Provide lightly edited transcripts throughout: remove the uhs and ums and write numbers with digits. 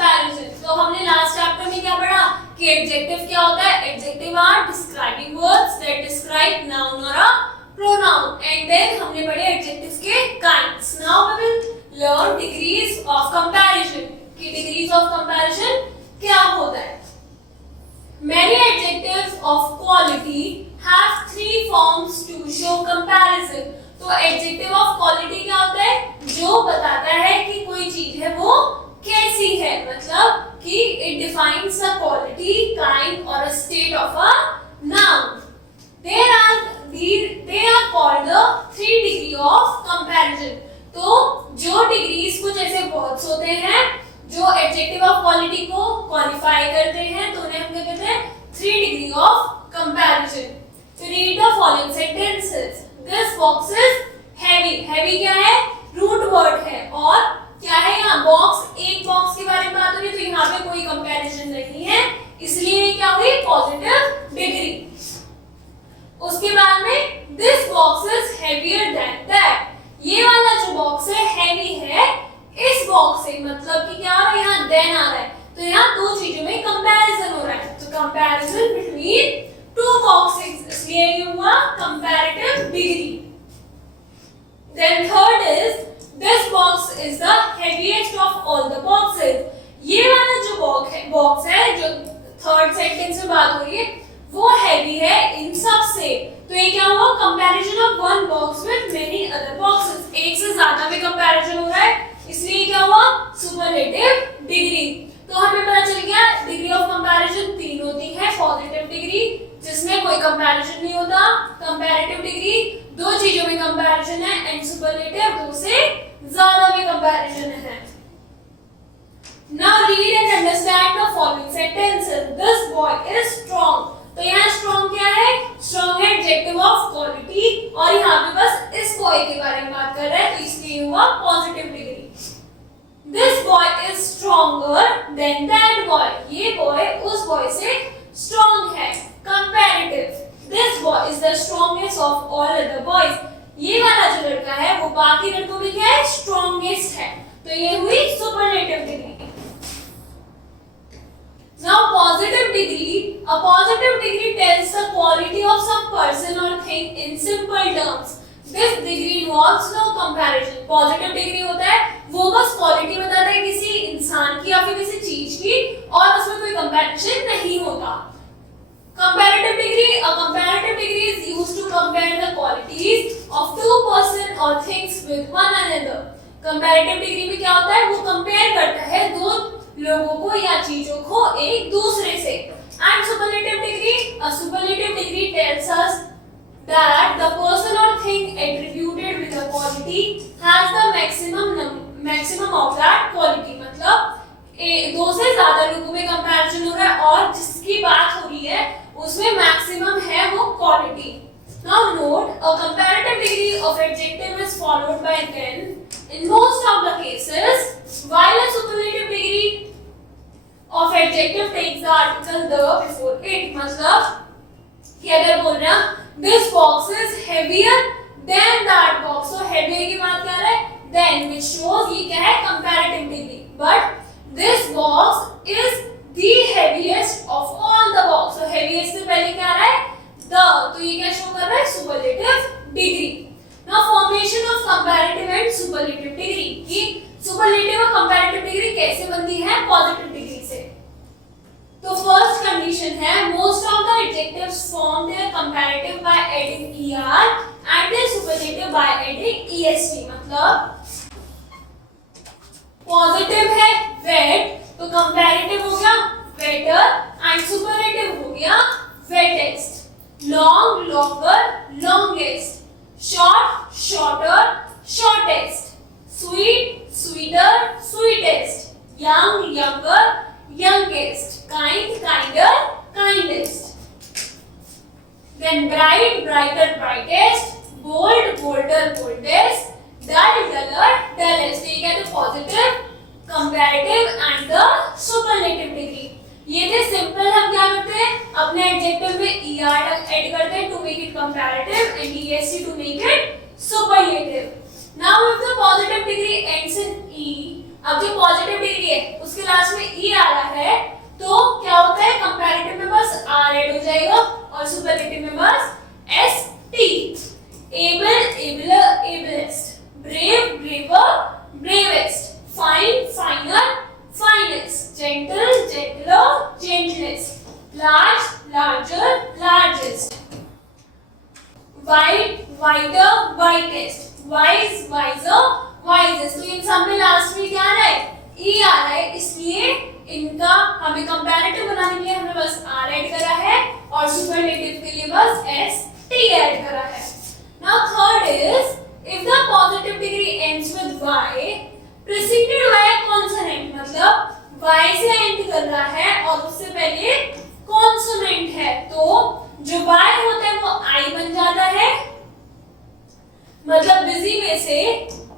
Comparison. तो हमने last chapter में क्या पढ़ा कि एडजेक्टिव क्या होता है? Adjective are describing words that describe noun और अ प्रोनाउन। एंड देन हमने पढ़े एडजेक्टिव्स के kinds. Now we will learn degrees of comparison. कि डिग्रीज ऑफ कंपैरिजन क्या होता है? Many adjectives of quality have three forms to show comparison. तो adjective of quality क्या होता है? जो बताता है कि कोई चीज है वो कैसी है, मतलब कि it defines a quality, kind or a state of a noun. They are called the three degree of comparison. तो जो degrees कुछ ऐसे words होते हैं जो एडजेक्टिव ऑफ क्वालिटी को क्वालिफाई करते हैं, तो उन्हें हम क्या कहते हैं? 3 डिग्री ऑफ कंपैरिजन। तो read the following sentences. This box is heavy. Heavy क्या है? रूट वर्ड है। और क्या है यहाँ? बॉक्स। एक बॉक्स के बारे में बात हो रही है, तो यहाँ पे कोई कंपैरिजन नहीं है, इसलिए क्या हुई? Positive degree. उसके बाद में this box is heavier than that. ये वाला जो बॉक्स है हैवी है इस बॉक्स से, मतलब कि क्या आ रहा है यहाँ? देन आ रहा है। तो यहाँ दो चीजों में कंपैरिजन हो रहा है, तो कंपैरिजन बिटवीन टू बॉक्सेस, इसलिए ये हुआ comparative degree. Then third is this box is the heaviest of all the boxes. ये वाला जो बॉक्स है जो थर्ड सेंटेंस में बात हो रही है वो हैवी है इन सब से। तो ये क्या हुआ? Comparison of one box with many other boxes. एक से ज्यादा में कंपैरिजन हो रहा है, इसलिए क्या हुआ? Superlative degree. तो हमें पता चल गया डिग्री ऑफ कंपैरिजन 3 होती है। पॉजिटिव डिग्री जिसमें कोई कंपैरिजन नहीं होता, कंपैरेटिव डिग्री दो चीजों में कंपैरिजन है, एंड सुपरलेटिव दो से ज्यादा में कंपैरिजन है। Now read and understand the following sentences. This boy is strong. तो यहाँ स्ट्रांग क्या है? स्ट्रांग है एडजेक्टिव ऑफ क्वालिटी, और यहाँ पे बस इस बॉय के बारे में बात कर रहे हैं, तो इसलिए हुआ positive degree. This boy is stronger than that boy. ये बॉय उस बॉय से स्ट्रांग है। Comparative, this boy is the strongest of all other boys. ये वाला जो लड़का है वो बाकी लड़कों में क्या है? स्ट्रांगेस्ट है। तो ये हुई superlative degree. Now positive degree, a positive degree tells the quality of some person or thing in simple terms. This degree involves no comparison. Positive degree होता है वो बस क्वालिटी बताता है किसी इंसान की या फिर किसी चीज की, और उसमें कोई कंपैरिजन नहीं होता। Comparative degree, a comparative degree is used to compare the qualities of two person or things with one another. Comparative degree में क्या होता है? वो कंपेयर करता है दो लोगों को या चीजों को एक दूसरे से। And superlative degree, a superlative degree tells us that the person or thing attributed with a quality has the maximum of that quality. मतलब दो से ज्यादा लोगों में कंपैरिजन हो रहा है और जिसकी बात हो रही है उसमें मैक्सिमम है वो quality. Now note, a comparative degree of adjective is followed by then in most of the cases, while a superlative degree of adjective takes the article the before it. मतलब कि अगर बोल रहा this box is heavier than that box, so heavier की बात कर रहा है then, which shows ये क्या है? comparative degree. But this box is the heaviest of all the box, so heaviest से पहले क्या आ रहा है? the, तो ये क्या शो कर रहा है? superlative degree. Now formation of comparative and superlative degree, कि superlative और comparative degree कैसे बनती है positive degree से? तो फर्स्ट कंडीशन है most of the adjectives form their comparative by adding er and their superlative by adding est. मतलब positive है wet, तो कंपैरेटिव हो गया wetter and superlative हो गया wettest. long, longer, longest. short, shorter, shortest. sweet, sweeter, sweetest. young, younger, youngest. kind, kinder, kindest. Then bright, brighter, brightest. bold, bolder, boldest. dull, duller, dullest. ये क्या थे? Positive, comparative and the superlative degree. ये थे simple. हम क्या करते हैं? अपने एडजेक्टिव में er ऐड करते हैं to make it comparative and est to make it superlative. Now if the positive degree ends in e, अब जो पॉजिटिव डिग्री है उसके लास्ट में whiter, whitest, wise, wiser, wisest। तो इन सब में लास्ट में क्या आ रहा है? ई आ रहा है, इसलिए इनका हमें कंपैरेटिव बनाने के लिए हमने बस आर ऐड करा है और सुपरलेटिव के लिए बस एस टी ऐड करा है। Now third is if the positive degree ends with y preceded by a consonant, मतलब y से end कर रहा है और उससे पहले consonant है, तो जो y होता है वो I बन जाता है। मतलब busy में से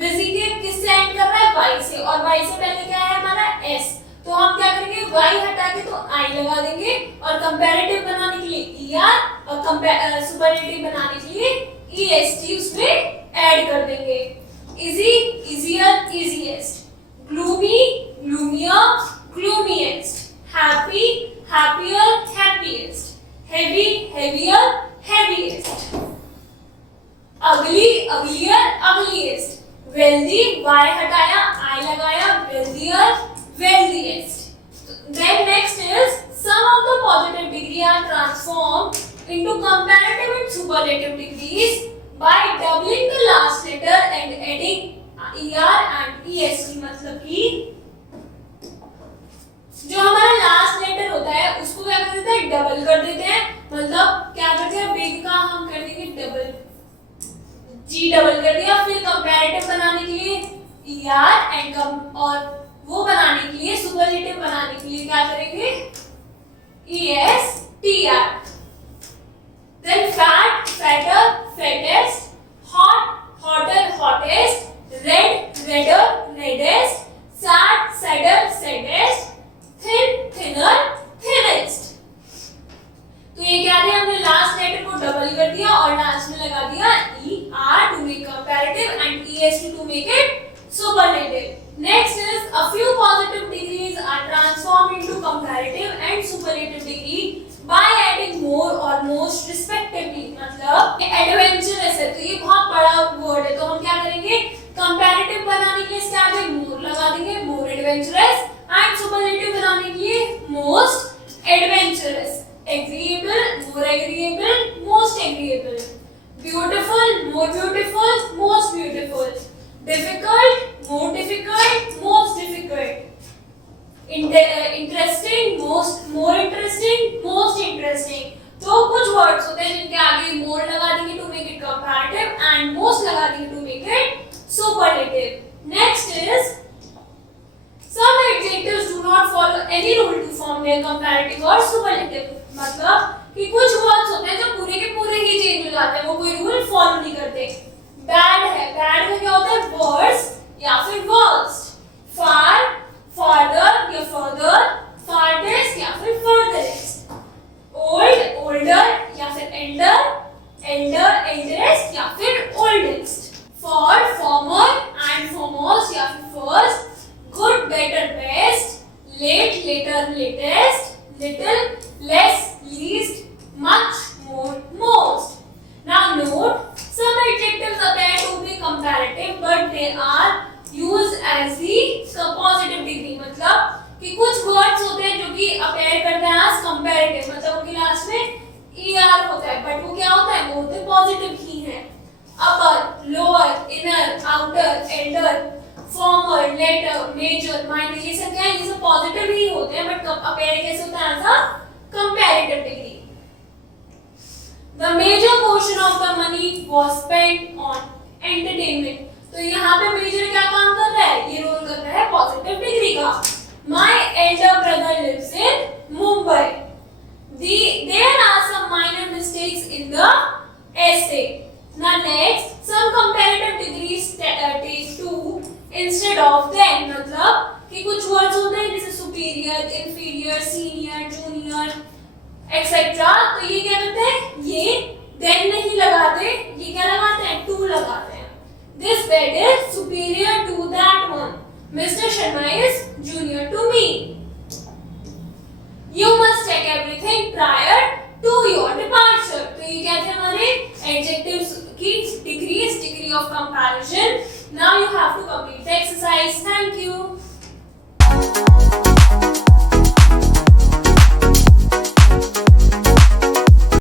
busy के किससे end कर रहा है? y से, और y से पहले क्या है हमारा s, तो हम क्या करेंगे? y हटा के तो I लगा देंगे और कंपैरेटिव बनाने के लिए er और सुपरलेटिव बनाने के लिए est उसमें ऐड कर देंगे। Easy, easier, easiest, gloomy, gloomier, gloomiest, happy, happier, happiest, heavy, heavier, heaviest, ugly, uglier, ugliest, wealthy, Y हटाया आई लगाया, wealthier, wealthiest. Then next is some of the positive degree are transformed into comparative and superlative degrees by doubling the last letter and adding er and est। मतलब कि जो हमारा last letter होता है उसको क्या कर देते हैं? डबल कर देते हैं। मतलब क्या करते हैं? बिग का हम कर देंगे डबल, जी डबल कर दिया, फिर कंपैरेटिव बनाने के लिए er एंड कम, और वो बनाने के लिए सुपरलेटिव बनाने के लिए क्या करेंगे? estr। Then fat, fatter, fattest, hot, hotter, hottest, red, redder, reddest, sad, sadder, saddest, thin, thinner, thinnest। तो ये क्या थे? हमने लास्ट लेटर को डबल कर दिया और लास्ट में लगा दिया er to make comparative and est to make it superlative। Next is a few positive degrees are transformed into comparative and superlative degree by adding more or most respectively। मतलब adventurous है, तो ये बहुत बड़ा word है, तो हम क्या करेंगे? कंपैरेटिव बनाने के लिए इसके आगे मोर लगा देंगे, मोर एडवेंचरस, एंड सुपरलेटिव बनाने के लिए most adventurous, agreeable, more agreeable, most agreeable, beautiful, more beautiful, most beautiful, difficult, more difficult, most difficult, interesting, most, more interesting, most interesting. तो कुछ वर्ड्स होते हैं जिनके आगे मोर लगा देंगे to make it comparative and most लगा देंगे to make it superlative. Next is some adjectives do not follow any rule to form their comparative or superlative। मतलब कि कुछ वर्ड्स होते हैं जो पूरे के पूरे ही चेंज हो जाते हैं, वो कोई रूल फॉलो नहीं करते। बैड है, बैड में क्या होता है? वर्स या फिर वर्स्ट, फार, farther या further, farthest या फिर furthest, old, older या फिर elder, elder, eldest या फिर oldest, for, former and foremost या फिर first, good, better, best, late, later, latest, little, less, least, much, more, most। Now note, some adjectives appear to be comparative but they are use as the positive degree. मतलब कि कुछ words होते हैं जो कि appear करते हैं as comparative, मतलब उनके लास्ट में er होता है, बट वो क्या होता है? वो होते हैं पॉजिटिव ही है। Upper, lower, inner, outer, elder, former, latter, major, minor, ये सब क्या है? ये सब पॉजिटिव ही होते हैं, बट अपेयर कैसे होता है? As a comparative degree. The major portion of the money was spent on entertainment. तो यहाँ पे मेजर क्या काम कर रहा है? ये रोल कर रहा है पॉजिटिव डिग्री का। My elder brother lives in Mumbai. There are some minor mistakes in the essay. Now next, some comparative degrees take two instead of then। मतलब कि कुछ words होते हैं जैसे superior, inferior, senior, junior, etc। तो ये क्या करते हैं? ये then नहीं लगाते, ये क्या लगाते हैं? to लगाते हैं। This bed is superior to that one. Mr. Sharma is junior to me. You must check everything prior to your departure। तो ये क्या थे हमारे adjectives की degrees, degree of comparison। Now you have to complete the exercise. Thank you.